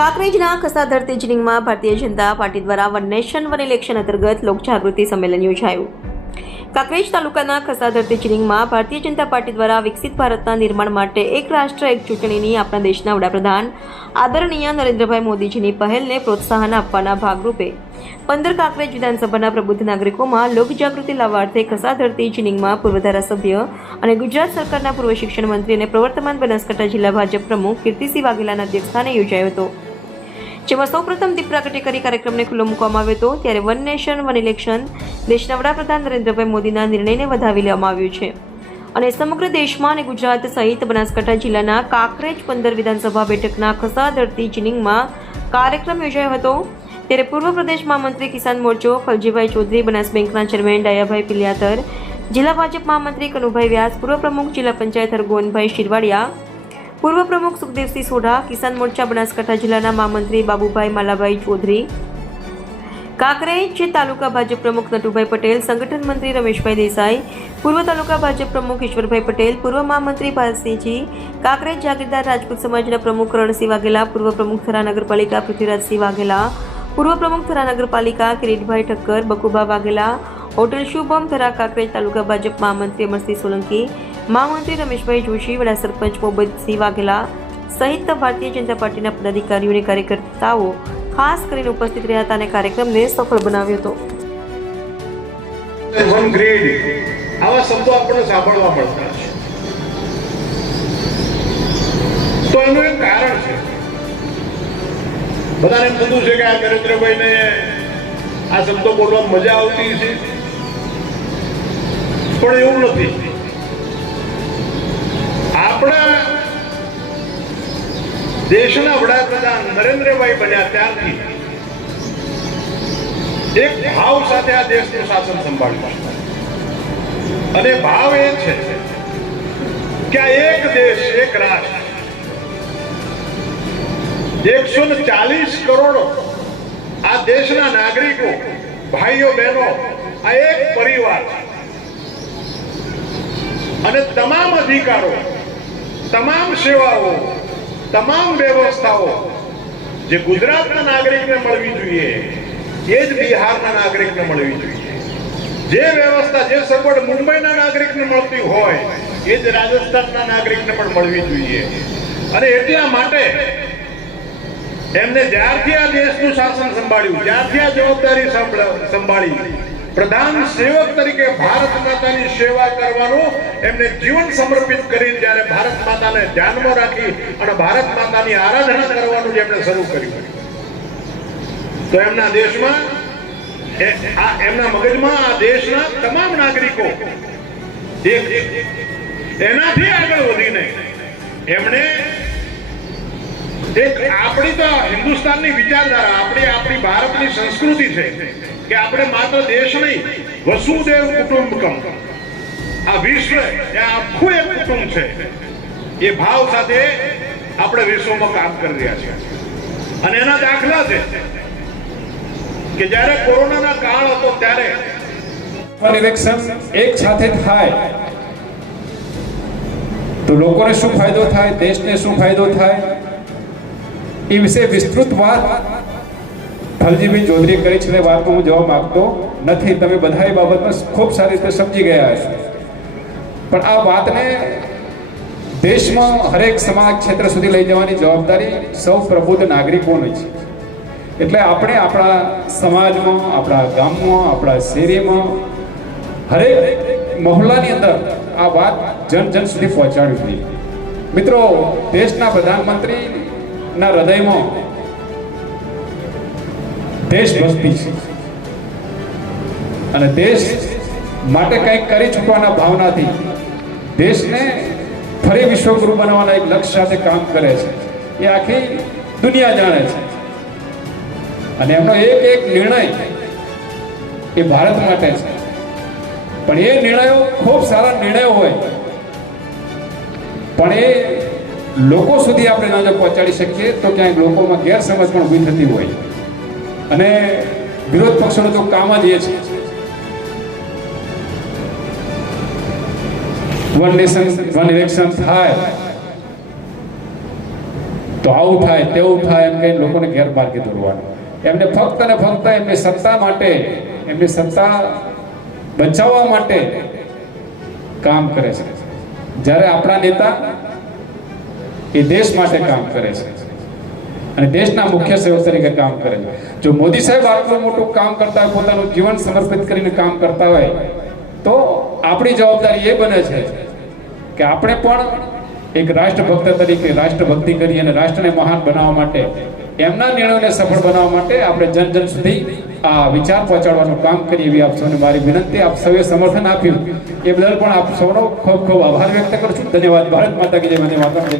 કાંકરેજના ખસા ધરતી જીનિંગમાં ભારતીય જનતા પાર્ટી દ્વારા one nation, one election અંતર્ગત લોકજાગૃતિ સંમેલન યોજાયું. કાંકરેજ તાલુકાના ખસા ધરતી જીનિંગમાં ભારતીય જનતા પાર્ટી દ્વારા વિકસિત ભારતના નિર્માણ માટે એક રાષ્ટ્ર, એક ચૂંટણીની આપણા દેશના વડાપ્રધાન આદરણીય નરેન્દ્રભાઈ મોદીજીની પહેલને પ્રોત્સાહન આપવાના ભાગરૂપે પંદર કાંકરેજ વિધાનસભાના પ્રબુદ્ધ નાગરિકોમાં લોકજાગૃતિ લાવવા અર્થે ખસા ધરતી જીનિંગમાં પૂર્વ ધારાસભ્ય અને ગુજરાત સરકારના પૂર્વ શિક્ષણ મંત્રી અને પ્રવર્તમાન બનાસકાંઠા જિલ્લા ભાજપ પ્રમુખ કીર્તિસિંહ વાઘેલાના અધ્યક્ષસ્થાને યોજાયો હતો. જેમાં સૌપ્રથમ દીપ પ્રાગટ્ય કરી કાર્યક્રમને ખુલ્લો મૂકવામાં આવ્યો હતો, ત્યારે વન નેશન, વન ઇલેક્શન દેશના વડાપ્રધાન નરેન્દ્રભાઈ મોદીના નિર્ણયને વધાવી લેવામાં આવ્યું છે. અને સમગ્ર દેશમાં અને ગુજરાત સહિત બનાસકાંઠા જિલ્લાના કાંકરેજ પંદર વિધાનસભા બેઠકના ખસા ધરતી જીનિંગમાં કાર્યક્રમ યોજાયો હતો. ત્યારે પૂર્વ પ્રદેશ મહામંત્રી કિસાન મોરચો, ફલજીભાઈ ચૌધરી, બનાસ બેંકના ચેરમેન ડાયાભાઈ પિલિયાતર, જિલ્લા ભાજપ મહામંત્રી કનુભાઈ વ્યાસ, પૂર્વ પ્રમુખ જિલ્લા પંચાયત હરગોવનભાઈ શિરવાડિયા પૂર્વ પ્રમુખ સુખદેવસિંહ સોઢા, કિસાન મોરચા બનાસકાંઠા જિલ્લાના મહામંત્રી બાબુભાઈ માલાભાઈ ચૌધરી કાંકરેજ તાલુકા ભાજપ પ્રમુખ નટુભાઈ પટેલ, સંગઠન મંત્રી રમેશભાઈ દેસાઈ, પૂર્વ તાલુકા ભાજપ પ્રમુખ ઈશ્વરભાઈ પટેલ, પૂર્વ મહામંત્રી ભારતસિંહજી કાંકરેજ જાગીરદાર રાજપૂત સમાજના પ્રમુખ રણસિંહ વાઘેલા, પૂર્વ પ્રમુખ થરા નગરપાલિકા પૃથ્વીરાજસિંહ વાઘેલા, પૂર્વ પ્રમુખ થરા નગરપાલિકા કિરીટભાઈ ઠક્કર બકુબા વાઘેલા, હોટેલ શુભમ થરા કાંકરેજ તાલુકા ભાજપ મહામંત્રી અમરસિંહ સોલંકી મહામંત્રી રમેશભાઈ જોશી, વડા સરપંચ મોહમ્મદસિંહ વાઘેલા સહિત ભારતીય જનતા પાર્ટીના પદાધિકારીઓ અને કાર્યકર્તાઓ ખાસ કરીને ઉપસ્થિત રહ્યા હતા અને કાર્યક્રમને સફળ બનાવ્યો હતો. આવા શબ્દો આપણને સાંભળવા મળતા છે તો એનું એક કારણ છે. બધાને એમ છે કે આ નરેન્દ્રભાઈને આ શબ્દો બોલવા મજા આવતી છે પણ એવું નથી. આપણા દેશના વડાપ્રધાન નરેન્દ્રભાઈ બન્યા ત્યારથી એક ભાવ સાથે આ દેશનું શાસન સંભાળ્યું અને ભાવ એ છે કે આ એક દેશ, એક રાષ્ટ્ર, એકસો ચાલીસ કરોડ આ દેશના નાગરિકો, ભાઈઓ, બહેનો, આ એક પરિવાર અને તમામ અધિકારો તમામ સેવાઓ, તમામ વ્યવસ્થાઓ જે ગુજરાતના નાગરિકને મળવી જોઈએ, એ જ બિહારના નાગરિકને મળવી જોઈએ. જે વ્યવસ્થા, જે સગવડ મુંબઈના નાગરિકને મળતી હોય, એ જ રાજસ્થાનના નાગરિકને પણ મળવી જોઈએ. અને એટલા માટે એમને જ્યારથી આ દેશનું શાસન સંભાળ્યું, જ્યારથી આ જવાબદારી સંભાળી પ્રધાન સેવક તરીકે ભારત માતાની સેવા કરવાનું એમને જીવન સમર્પિત કરીને જ્યારે ભારત માતાને ધ્યાનમાં રાખી અને ભારત માતાની આરાધના કરવાનું જેમણે શરૂ કર્યું તો એમના દેશમાં એમના મગજમાં આ દેશના તમામ નાગરિકો એનાથી આગળ વધીને એમણે એક આપણી તો હિન્દુસ્તાનની વિચારધારા, આપણી આપણી ભારતની સંસ્કૃતિ છે. કે આપણે માત્ર દેશ નહીં વસુદેવ કુટુંબકમ આ વિશ્વ એ આખું એક કુટુંબ છે એ ભાવ સાથે આપણે વિશ્વમાં કામ કરી રહ્યા છીએ અને એના દાખલા છે કે જ્યારે કોરોનાના કાળ હતો ત્યારે ઇલેક્શન એક સાથે થાય. તો લોકોને શું ફાયદો થાય? દેશને શું ફાયદો થાય? એ વિશે વિસ્તૃત વાત ફલજીભાઈ ચૌધરી કરી છે એ વાતનો હું જવાબ આપતો નથી. તમે બધા એ બાબતમાં ખૂબ સારી રીતે સમજી ગયા હશો. પણ આ વાતને દેશમાં હરેક સમાજ ક્ષેત્ર સુધી લઈ જવાની જવાબદારી સૌ પ્રબુદ્ધ નાગરિકોની છે. એટલે આપણે આપણા સમાજમાં, આપણા ગામમાં, આપણા શેરીમાં, હરેક મહોલ્લાની અંદર આ વાત જન જન સુધી પહોંચાડવી જોઈએ. મિત્રો, દેશના પ્રધાનમંત્રીના હૃદયમાં દેશભક્તિ છે. અને દેશ માટે કંઈક કરી ચૂકવાના ભાવનાથી દેશને ફરી વિશ્વગુરુ બનાવવાના એક લક્ષ્ય સાથે કામ કરે છે. એ આખી દુનિયા જાણે છે. અને એમનો એક એક નિર્ણય એ ભારત માટે છે. પણ એ નિર્ણયો ખૂબ સારા નિર્ણયો હોય. પણ એ લોકો સુધી આપણે ના જો પહોંચાડી શકીએ તો ક્યાંક લોકોમાં ગેરસમજ પણ ઊભી થતી હોય. અને વિરોધ પક્ષોનું તો કામ જ એ છે. વન નેશન વન ઇલેક્શન થાય. તો આવું થાય, તેવું થાય એમ કહીને લોકોને ગેરમાર્ગે દોરવાનું એમને ફક્ત ને ફક્ત એમની સત્તા માટે, એમની સત્તા બચાવવા માટે કામ કરે છે. જ્યારે આપણા નેતા એ દેશ માટે કામ કરે છે. અને દેશના મુખ્ય સેવક તરીકે કામ કરે જો મોદી સાહેબ આટલું મોટું કામ કરતા હોય, પોતાનું જીવન સમર્પિત કરીને કામ કરતા હોય, તો આપણી જવાબદારી એ બને છે કે આપણે પણ એક રાષ્ટ્રભક્ત તરીકે રાષ્ટ્રભક્તિ કરી અને રાષ્ટ્રને મહાન બનાવવા માટે, એમના નિર્ણયોને સફળ બનાવવા માટે આપણે જન જન સુધી આ વિચાર પહોંચાડવાનું કામ કરીએ એવી આપ સૌને મારી વિનંતી. આપ સૌએ સમર્થન આપ્યું. એ બદલ પણ આપ સૌનો ખૂબ ખૂબ આભાર વ્યક્ત કરું છું. ધન્યવાદ. ભારત માતા કે જય. મને જય